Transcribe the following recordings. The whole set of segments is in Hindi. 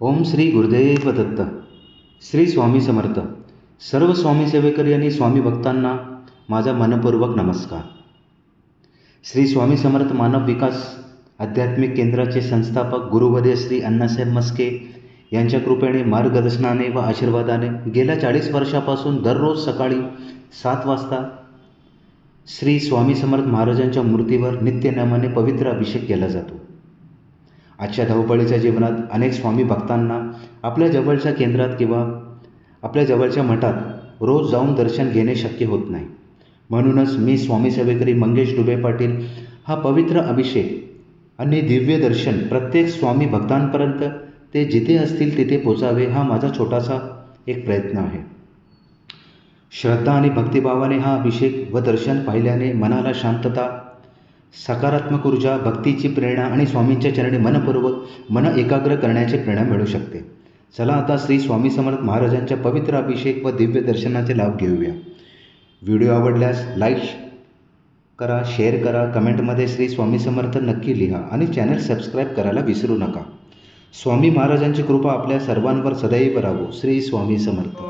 ओम श्री गुरुदेव दत्त. श्री स्वामी समर्थ. सर्व स्वामी सेवेकरी आणि स्वामी भक्तांना माझा मनपूर्वक नमस्कार. श्री स्वामी समर्थ मानव विकास आध्यात्मिक केंद्राचे संस्थापक गुरुवर्य श्री अण्णासाहेब मस्के यांच्या कृपेने, मार्गदर्शनाने व आशीर्वादाने गेल्या 40 वर्षापासून दररोज सकाळी 7 वाजता श्री स्वामी समर्थ महाराजांच्या मूर्तीवर नित्यनेमाने पवित्र अभिषेक केला जातो. आजच्या धावपळीच्या जीवनात अनेक स्वामी भक्तांना आपल्या जवळच्या केंद्रात किंवा आपल्या जवळच्या मठात रोज जाऊन दर्शन घेणे शक्य होत नाही. म्हणूनच मी स्वामी सेवेकरी मंगेश डुबे पाटील हा पवित्र अभिषेक आणि दिव्य दर्शन प्रत्येक स्वामी भक्तांपर्यंत ते जिथे असतील तिथे पोचावे हा माझा छोटासा एक प्रयत्न आहे. श्रद्धा आणि भक्तिभावाने हा अभिषेक व दर्शन पाहिल्याने मनाला शांतता, सकारात्मक ऊर्जा, भक्तीची प्रेरणा आणि स्वामींच्या चरणी मन एकाग्र करण्याची प्रेरणा मिळू शकते. चला आता श्री स्वामी समर्थ महाराजांच्या पवित्र अभिषेक व दिव्य दर्शनाचे लाभ घेऊया. व्हिडिओ आवडल्यास लाईक करा, शेअर करा, कमेंटमध्ये श्री स्वामी समर्थ नक्की लिहा आणि चॅनल सबस्क्राईब करायला विसरू नका. स्वामी महाराजांची कृपा आपल्या सर्वांवर सदैव राहो. श्री स्वामी समर्थ.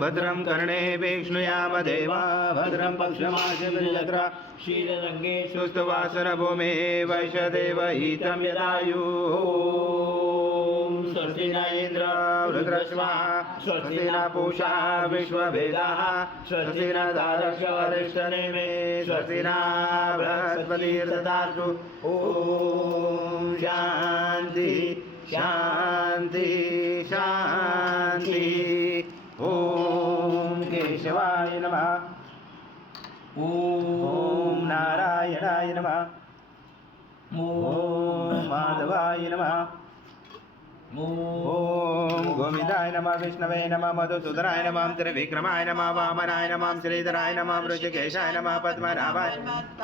भद्रं कर्णे विष्णुयाम देवा, भद्रं पक्षमाशा शीलरंगे सुस्तवासन भूमे वैशदेवहितं यदायुः. स्वस्ति न इन्द्र वृत्रश्वा, स्वस्ति न पूषा विश्ववेदाः, स्वस्ति न दारक्षवरिष्ठनेमे, स्वस्ति न बृहस्पतिर्दधातु. ॐ शान्ति शान्ति शान्ति. ओम केशवाय नमः. ओम नारायणाय नमः. ओम माधवाय नमः. ओम गोविंदाय नमः. विष्णवे नमः. मधुसूदनाय नमः. त्रिविक्रमाय नमः. वामनाय नमः. श्रीधराय नमः. ऋषिकेशाय नमः. पद्मनाभाय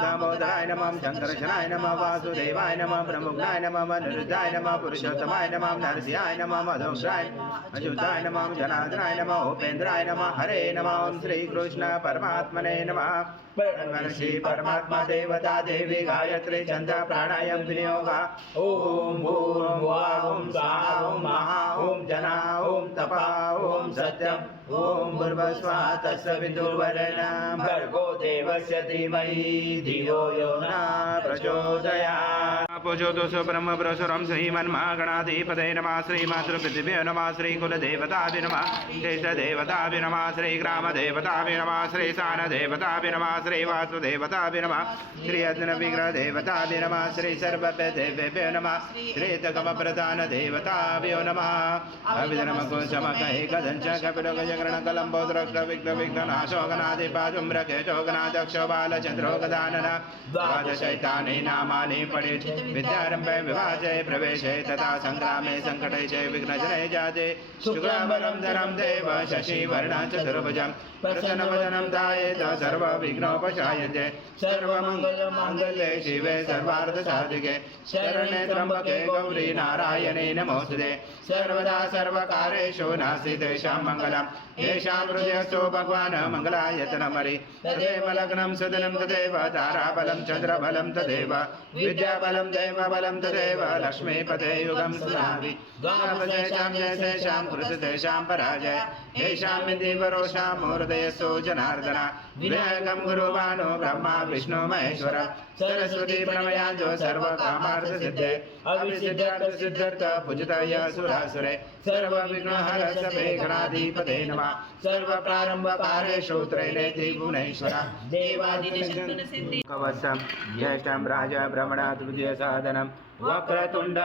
दामोदराय नमः. शंकरशनाय नमः. वासुदेवाय नमः. प्रमुखाय नमः. अनिरुद्धाय नमः. पुरुषोत्तमाय नमः. नरसिंहाय नमः. मधुसूदनाय अच्युताय नमः. जनार्दनाय नमः. उपेन्द्राय नमः. हरे नमः. ओम श्री कृष्ण परमात्मने नमः. श्री परमात्मा देवता देवी गायत्री छंद प्राणायाम विनियोगा. ओम भूर्भुवः ओम स्वाहा ओम महा ओम जना ओम तपा ओम सत्यम ओम भूर्भुवः तत्सवितुर्वरेण्यं भर्गो देवस्य धीमहि धियो यो न प्रचोदयात्. पूजोतु ब्रह्म प्रसुरं श्रीमन्महागणाधिपते नमः. श्रीमातृपृथिव्यै नमः. श्रीकुलदेवताभ्यो नमः. देशदेवताभ्यो नमः. श्रीग्रामदेवताभ्यो नमः. श्रीसानदेवताभ्यो नमः. श्रीवासुदेवताभ्यो नमः. श्री अग्निविग्रहदेवताभ्यो नमः. श्री सर्वदेवेभ्यो नमः. श्रीतकमप्रधानदेवताभ्यो नमः. अभिधर्मकुशमकैकदञ्च कपिलगजगणकलम्बोद्रष्टविघ्नविघ्नाशोगनादिपाजुम्रकेशोगनादक्षो बालचन्द्रोगदानन द्वादशैतानि नामानि पठेत्. विद्यारम्भे विवाचे प्रवेशे तथा सङ्ग्रामे सङ्कटे च विघ्नजने जाते. शुक्लाम्बरं धरं देव शशिवर्णं चतुर्भुजं प्रसन्नवदनं ध्यायेत् सर्वविघ्नोपशायते. सर्वमङ्गलमाङ्गल्ये शिवे सर्वार्थसाधिके शरण्ये त्र्यम्बके गौरी नारायणे नमोस्तुते. सर्वदा सर्वकारेषु नास्ति तेषां मङ्गलं. येषां हृदयस्थो भगवान् मङ्गलायतनमरि. तदेव लग्नं सदनं तदेव ताराबलं चन्द्रबलं तदेव विद्याबलं दैवबलं तदेव लक्ष्मीपते युगं सुनामि. द्वादशेषां जयशेषां कृत तेषां पराजय. येषां विधिवरोषां हृदयस्थो जनार्दन. विनायकं गुरुवानो ब्रह्मा विष्णु महेश्वर. सरस्वती प्रणमयाजो सर्वकामार्थसिद्धे. अविसिद्धार्थसिद्ध्यर्थ पूजिताय सुरासुरे. सर्वविघ्नहर सभे गणाधिपते नमः. सर्वप्रारम्भकारेषु त्रैनेति गुणेश्वर. कवचम् ज्येष्ठं राज भ्रमणात् विजयसाधनं. वक्रतुण्ड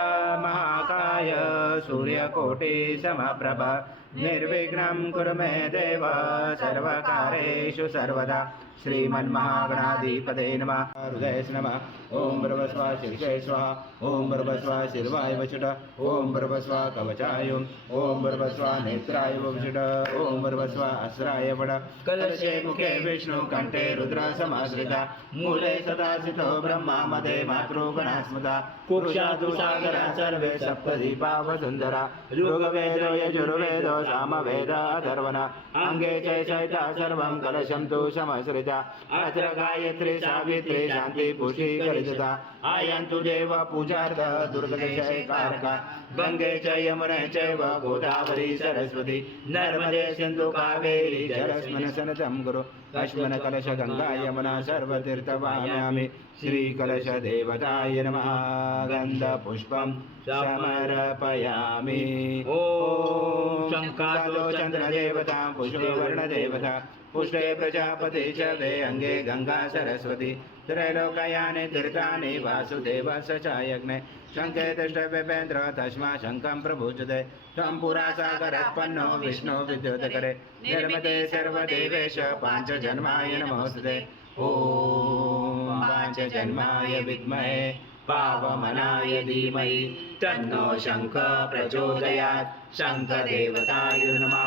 महाकाय सूर्यकोटि समप्रभ. निर्विघ्नं कुरु मे देव सर्वकारेषु सर्वदा. श्रीमन्महागणाधिपते नमः. हृदय नमः. ओम भर्गस्व शीर्षे स्वाहा. ओम भर्गस्व शिर्वाय वचुट. ओम भर्गस्व कवचाय. ओम भर्गस्व नेत्राय वचुट. ओम भर्गस्व अस्राय वड. कलशे मुखे विष्णु कंठे रुद्र समाश्रिता. मूले सदा स्थितो ब्रह्मा मध्ये मातृगणा स्मृता. पुरुषातु सागरा सर्वे सप्तदीपा वसुन्धरा ऋग्वेदो यजुर्वेदो सामवेद अथर्वण अङ्गे च चैता सर्वं कलशं तु समश्रिता अत्र गायत्री सावित्री शान्ति पुष्टिकरिता आयन्तु देव पूजार्थ दुर्गतिशयकारका गङ्गे च यमुने चैव गोदावरी सरस्वती नर्मदे सिन्धु कावेरी जलस्मिन् सन्निधिं कुरु लक्ष्मण कलश गंगा यमुना सर्वतीर्थवाम्यामि श्रीकलश देवताय नमः गंध पुष्पं समर्पयामि ॐ शङ्कालो चन्द्रदेवता पुष्पवर्णदेवता पुष्टे प्रजापति च वे अङ्गे गंगा सरस्वती त्रैलोकयानि तीर्थानि वासुदेव स च यज्ञे शङ्खे दृष्टवेपेन्द्र तस्मा शङ्खं प्रभुजते त्वं पुरा सागरोत्पन्नो विष्णु विद्युत्करे निर्मते सर्वदेवेश पाञ्चजन्माय नमोऽस्तुते ॐ पाञ्चजन्माय विद्महे पावमनाय धीमहि तन्नो शङ्ख प्रचोदयात् शङ्खदेवताय नमः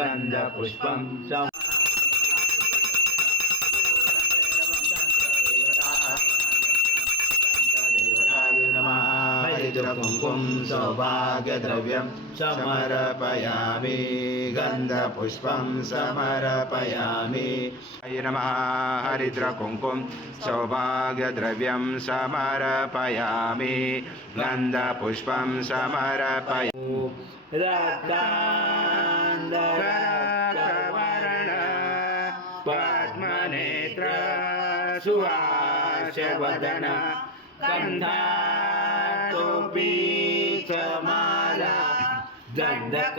गन्धपुष्पं कुङ्कुम सौभाग्यद्रव्यं समर्पयामि गन्धपुष्पं समर्पयामि नमः हरिद्रकुङ्कुम सौभाग्यद्रव्यं समर्पयामि गन्धपुष्पं समर्पयामि रक्तान्धरक्तवर्ण पद्मनेत्र सुहास्यवदन गन्धाटोपी च माला गन्धकमण्डलोदर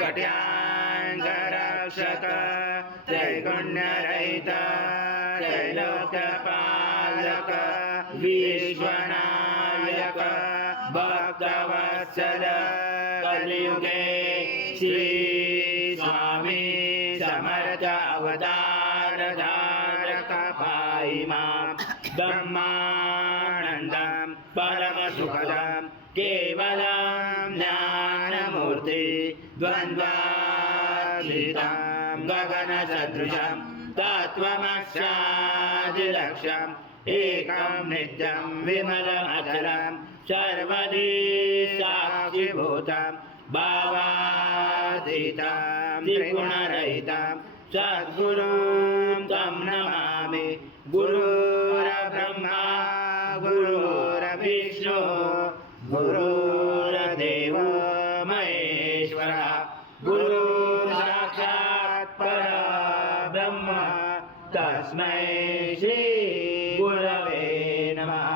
कट्याङ्गरक्षक त्रैगुण्यरहित त्रैलोक्यपालक विश्वनायक भक्तवत्सल कलियुगे श्री स्वामी समर्थ अवतार धारक पाहि मां ब्रह्मानन्दं परमसुखदं केवलं ज्ञानमूर्ति द्वन्द्वातीतं गगनसदृशं तत्त्वमक्षादिलक्ष्यम् एकं नित्यं विमलमचलं सर्वदी साक्षिभूतं भावातीतं त्रिगुणरहितं सद्गुरुं तं नमामि गुरुर्ब्रह्मा गुरुर्विष्णु गुरुर्देवो महेश्वरः गुरुर्साक्षात् परब्रह्म तस्मै श्री गुरवे नमः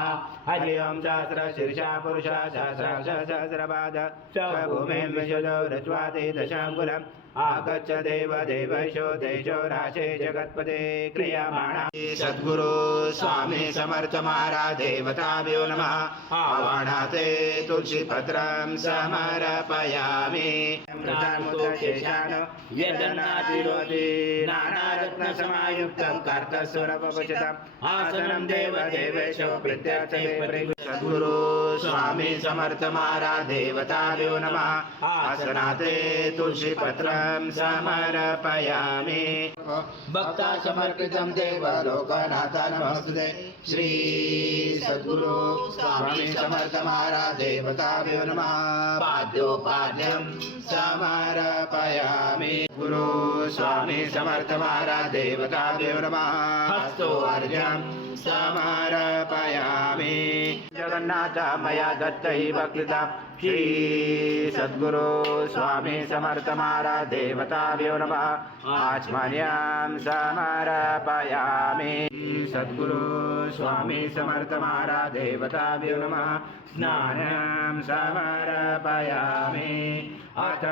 हरि ओं सहस्रशीर्षा पुरुषा सहस्रपाद भूमिं विशुदो रज्वाति दशाङ्गुलम् आगच्छ देव देवैशो तेजो राशे जगत्पते क्रियमाणा सद्गुरु स्वामी समर्थ महाराज देवताभ्यो नमः आवाहनाते तुलसीपत्रं समर्पयामि यदनातिरोधि नानारत्नसमायुक्तं कर्तस्वरपवचितम् आसनं देवदेवेशो प्रत्यर्थे सद्गुरु स्वामी समर्थ महाराज देवताभ्यो नमः आसनाते तुलसीपत्रं समर्पयामि भक्ता समर्पितं देव लोकनाथ नमस्ते श्री सद्गुरु स्वामी समर्थ महाराज देवताभ्यो नमः पाद्योपाद्यं समर्पयामि गुरु स्वामी समर्थ महाराज देवताभ्यो नमः हस्तोऽर्घ्यं समर्पयामि जगन्नाथ मया दत्तैव कृता श्री सद्गुरु स्वामी समर्थ महाराज देवताभ्यो नमः आचमनीयं समर्पयामि सद्गुरु स्वामी समर्थ महाराज देवताभ्यो नमः स्नानं समर्पयामि अथ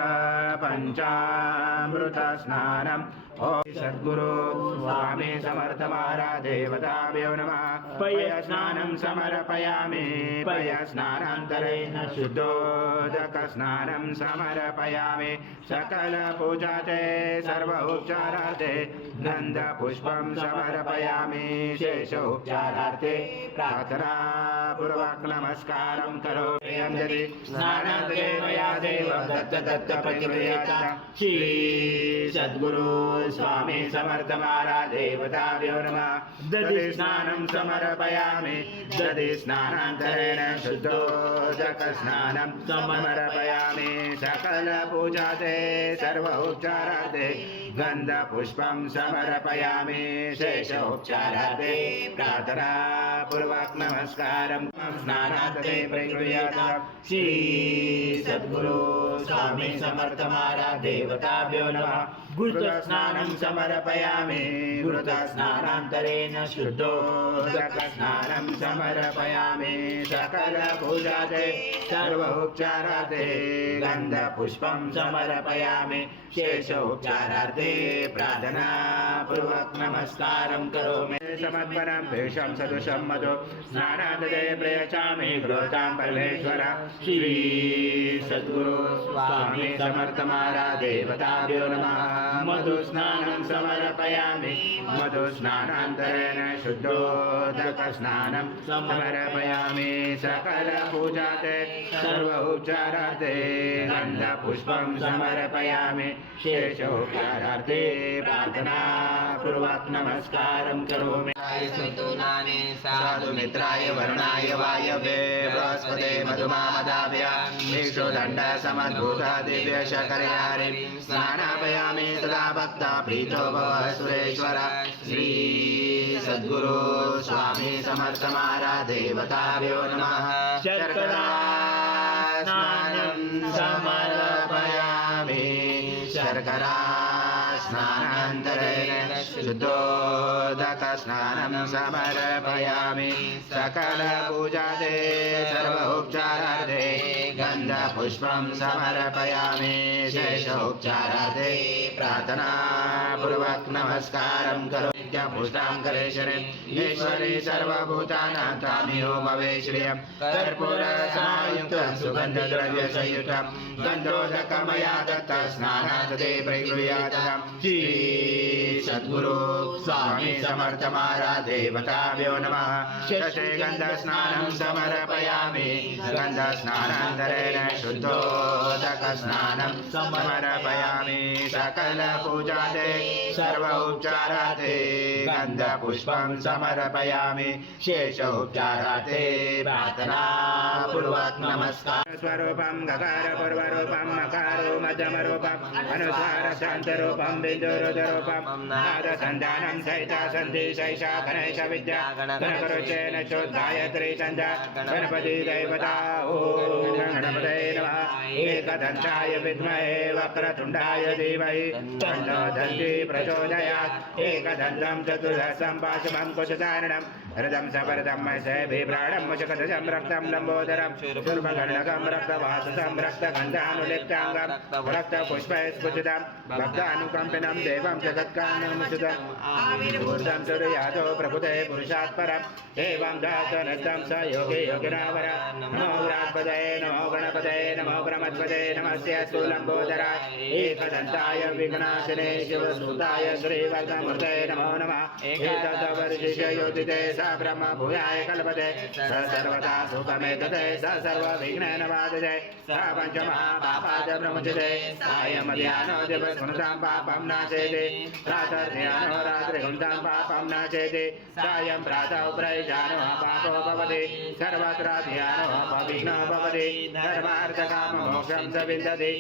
पंचामृत स्नानम् ॐ सद्गुरु स्वामी समर्थ महाराज देवताभ्यो नमः पयस्नानं समर्पयामि पयस्नानान्तरेण शुद्धोदक स्नानं समर्पयामि सकल पूजाते सर्व उपचारार्थे गन्धपुष्पं समर्पयामि शेषोपचारार्थे प्रार्थना पूर्वक नमस्कारं करोमि यदि स्नानान्ते मया देव दत्त प्रतिक्रियता श्री सद्गुरु स्वामी स्वामी समर्थ महाराज देवताभ्यो नमः दधि स्नानं समर्पयामि दधि स्नानान्तरेण शुद्धोदक स्नानं समर्पयामि सकल पूजाते सर्वोपचाराते गन्धपुष्पं समर्पयामि शेषोपचाराते प्रार्थना पूर्वक नमस्कारं स्नानाते प्रगृह्यात श्री सद्गुरु स्वामी समर्थ महाराज देवताभ्यो नमः घृत स्नानं समर्पयामि घृत स्नानान्तरेण शुद्धोदक स्नानं समर्पयामि सकल पूजाते सर्वोपचाराते गन्धपुष्पं समर्पयामि शेषोपचारार्थे प्रार्थना पूर्वक नमस्कारं करोमि समर्पणं भेषं सदृशं मधु स्नानादे प्रयचामि गृहतां परमेश्वर श्री सद्गुरु स्वामी समर्थ महाराज देवताभ्यो नमः मधु स्नानं समर्पयामि मधु स्नानान्तरेण शुद्धोदक स्नानं समर्पयामि सकल पूजाते सर्वोपचारार्थे गन्धपुष्पं समर्पयामि शेषोपचारार्थे प्रार्थना पूर्वक नमस्कारं करोमि साधु मित्राय वरुणाय वायवे बृहस्पते मधुमामदाभ्या दण्ड समद्भूत दिव्य शकर्यारि स्नानापयामि सदा भक्ता प्रीतो भव सुरेश्वर श्री सद्गुरु स्वामी समर्थ महाराज देवताभ्यो नमः शर्करा स्नानं समर्पयामि शर्करा स्नानान्तरेण शुद्धोदक स्नानं समर्पयामि सकल पूजाते सर्वोपचारार्थे गन्धपुष्पं समर्पयामि शेषोपचारार्थे प्रार्थना पूर्वक नमस्कारं करोमि पुष्टां करेश्वरे ईश्वरे सर्वभूतानां तामिहो भवे श्रियं कर्पूर समायुक्तं सुगन्धद्रव्यसंयुतं गन्धोदकमया दत्त स्नानादते प्रगृह्यातं श्री सद्गुरु स्वामी समर्थ महाराज देवताभ्यो नमः शशे गन्धस्नानं समर्पयामि गन्धस्नानान्तरेण शुद्धोदक स्नानं समर्पयामि सकल पूजाते सर्वोपचाराते गन्धपुष्पं समर्पयामि शेषोपचाराते प्रार्थना पूर्वक नमस्कार स्वरूपं गकार पूर्वरूपं मकारो मध्यमरूपम् अनुस्वार शान्तरूपं बिन्दुरुदरूपं नादसन्धानं सहिता सन्धि सैषा गणेश विद्या गणकरुचेन चोद्गायत्री सन्ध्या गणपति देवता ॐ गणपते नमः एकदन्ताय विद्महे वक्रतुण्डाय धीमहि तन्नो दन्ती प्रचोदयात् एकदन्तं चतुर्दशं पाशमं कुशधारणं हृदं सवरदं बिभ्राणं मुचकदशं रक्तं लम्बोदरं शूर्पगणकं रक्तवाससं रक्तगन्धानुलिप्ताङ्गं रक्तपुष्पैस्फुटितं भक्तानुकम्पिनं देवं जगत्कारणमुचितम् ऊर्ध्वं सूर्यादो प्रभुते पुरुषात् परम् एवं धातनस्थं स योगे योगिनावर नमो व्रात्पदये नमो गणपतये नमो ब्रह्मत्पदये नमस्ते स्थूलम्बोदराय एकदन्ताय विघ्नाशिने शिवसुताय श्रीवर्धमूर्तये नमो नमः एतद्वर्षिष्य योजिते स ब्रह्म भूयाय कल्पते स सर्वदा सुखमेतते स सर्वविघ्नेन बाधते स पञ्चमहापापाद प्रमुच्यते सायमध्याह्नो दिवस्मृतां पापं नाशयति प्रातर्ध्यानो रात्रिहुन्तां पापं नाशयति सायं प्रातः प्रयुजानो पापो भवति सर्वत्र ध्यानो पविघ्नो भवति धर्मार्थकाममोक्षं स विन्दति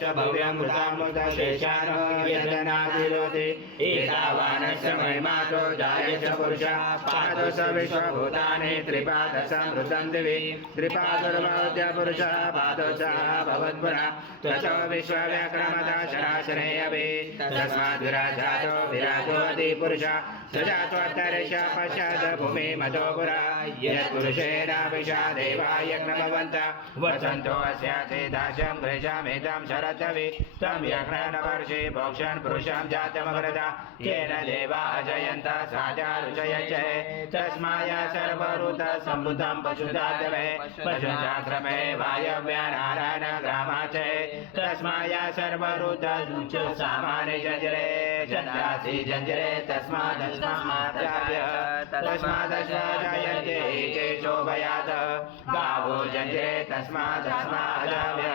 च भव्यं मृतामृतशेषानो यदनातिरोति एतावानस्य महिमातो जायच पुरुषः पादश विश्वभूतानि त्रिपादसमृतं दिवि त्रिपादुर्भवत्य पुरुषः पादोषः भवत्पुनः ततो विश्वव्याक्रमता शराशरे अपि तस्माद्विराजातो विराजोऽति पुरुषः सजात्वत्तरिष पश्चात् भूमि मतो पुरा यत्पुरुषेण विषा देवा यज्ञमवन्त वसन्तो अस्यासि दाशं गृहमेतं शरतवि तं यज्ञनवर्षे भोक्षन् पुरुषं जातमवरदा येन देवा जयन्त साजा रुचयचे तस्माय सर्वऋत सम्भुतं पशुदातवे पशुजाक्रमे वायव्या नारायण ग्रामाचे तस्माय सर्वऋत सामान्य जंजरे चन्द्रासि जंजरे तस्मादस्माद्याय तस्मादश्वजायन्ते केशोभयात् गावो जञ्जरे तस्मादस्माजाव्य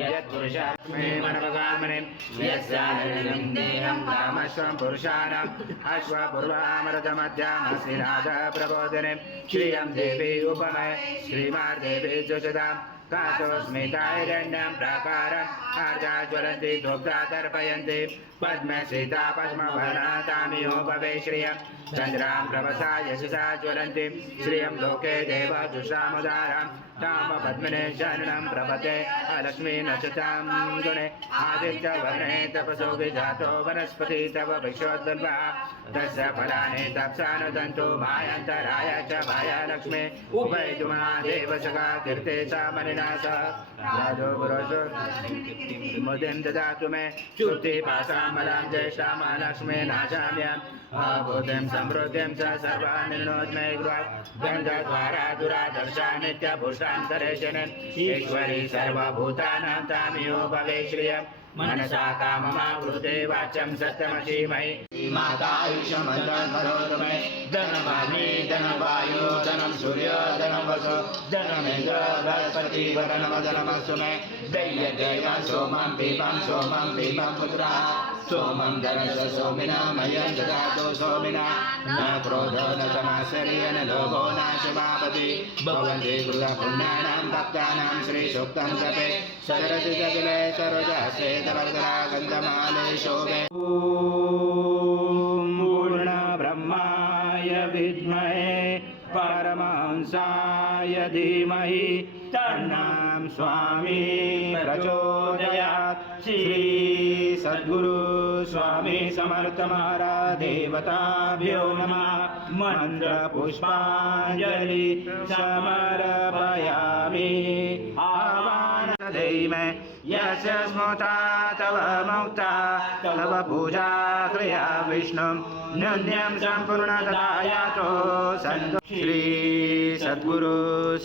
यत्पुरुषात्मे मनमगामने यस्यानन्दं देहं कामश्वं पुरुषाणाम् अश्वपूर्वामृतमध्यामस्मिनाथ प्रबोधने श्रियं देवी उपमय श्रीमार्देवी जुषदाम् काशोस्मिताहिरण्यं प्राकारम् आर्जा ज्वलन्ति दुग्धा तर्पयन्ति पद्मश्रिता पद्मवर्णा तामियो भवे श्रियं चन्द्रां प्रभसा यशसा ज्वलन्ति श्रियं लोके देवजुषामुदारां ताम पद्मिने शरणं प्रपते अलक्ष्मी नचतां गुणे आदित्यवर्णे तपसो विजातो वनस्पति तव विश्वोद्भवः तस्य फलानि तप्सानुदन्तु मायान्तराय च मायालक्ष्मी उभयतु महादेव सखा कीर्ते च मनिनाथ राजो पुरुषो मुदिं ददातु मे शुद्धिपासामलां ज्येष्ठां महालक्ष्मी नाशाम्यम् अबुद्धिं समृद्धिं च सर्वान् निर्णोद्मे गृहात् गन्धद्वारा दुरादर्शा नित्यभूषान्तरेशनन् ईश्वरी सर्वभूतानां तामियो भवे श्रियम् मनसा काममावृते वाचं सत्यमसीमहि मातायुषमधर्मरोदमे धनमाग्नि धनवायु धनं सूर्य धनं वसु धनमेन्द्र बृहस्पति वदनमदनमस्तु मे दैत्यदेव सोमं भीमं पुत्रः सोमं धनस सोमिना मह्यं ददातु सोमिना न क्रोधो न समाश्चर्य न लोभो न शुभापति भवन्ति गृहपुण्यानां भक्तानां श्रीसूक्तं जपे सरसि जगले सरोजसे तवर्गला गन्धमाले शोभे ॐ पूर्णब्रह्माय विद्महे परमहंसाय धीमहि तन्नाम स्वामी प्रचोदयात् श्री सद्गुरु स्वामी समर्थ महाराज देवताभ्यो नमः मंत्र पुष्पांजलि समर्पयामि आवाहन धीमे यस्य स्मृता तव मुक्ता तव पूजा क्रिया विष्णुं न्यून्यं सम्पूर्णतयातो सन्तो श्री सद्गुरु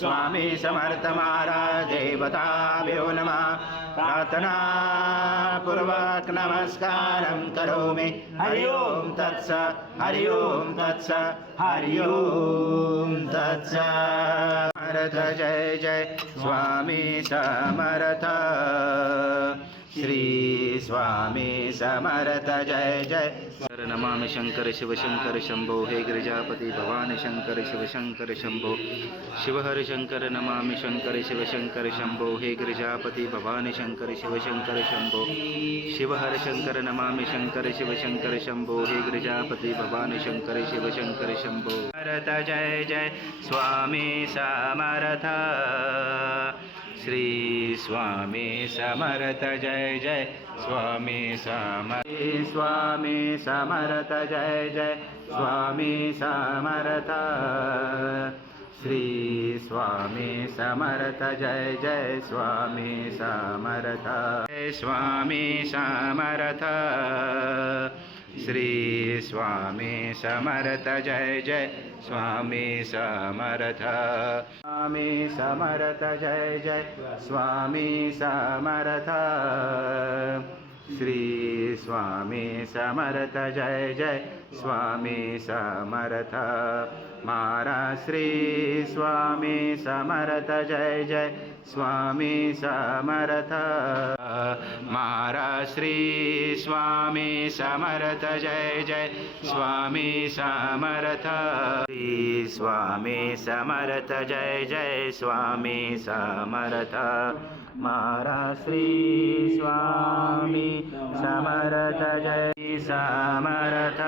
स्वामी समर्थ महाराज देवताभ्यो नमः प्रार्थना पूर्वक नमस्कारं करोमि हरि ओम तत्सत् हरि ओम तत्सत् हरि ओम तत्सत् समर्थ जय जय स्वामी समर्थ श्री स्वामी समर्थ जय जय नमामि शंकर शिव शंकर शंभो हे गिरिजापति भवानी शंकर शिव शंकर शंभो शिव हर शंकर नमामि शंकर शिव शंकर शंभो हे गिरिजापति भवानी शंकर शिव शंकर शंभो शिव हर शंकर नमामि शंकर शिव शंकर शंभो हे गिरिजापति भवानी शंकर शिव शंकर शंभो समर्थ जय जय स्वामी समर्थ श्री स्वामी समर्थ जय जय स्वामी समर्थ स्वामी समर्थ जय जय स्वामी समर्थ श्री स्वामी समर्थ जय जय स्वामी समर्थ स्वामी समर्थ श्री स्वामी समर्थ जय जय स्वामी समर्थ स्वामी समर्थ जय जय स्वामी समर्थ श्री स्वामी समर्थ जय जय स्वामी समर्थ महाराज श्री स्वामी समर्थ जय जय स्वामी समर्थ महाराज श्री स्वामी समर्थ जय जय स्वामी समर्थ श्री स्वामी समर्थ जय जय स्वामी समर्थ महाराज श्री स्वामी समर्थ जय समर्थ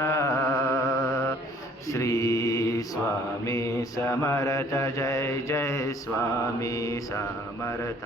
श्री स्वामी समर्थ जय जय स्वामी समर्थ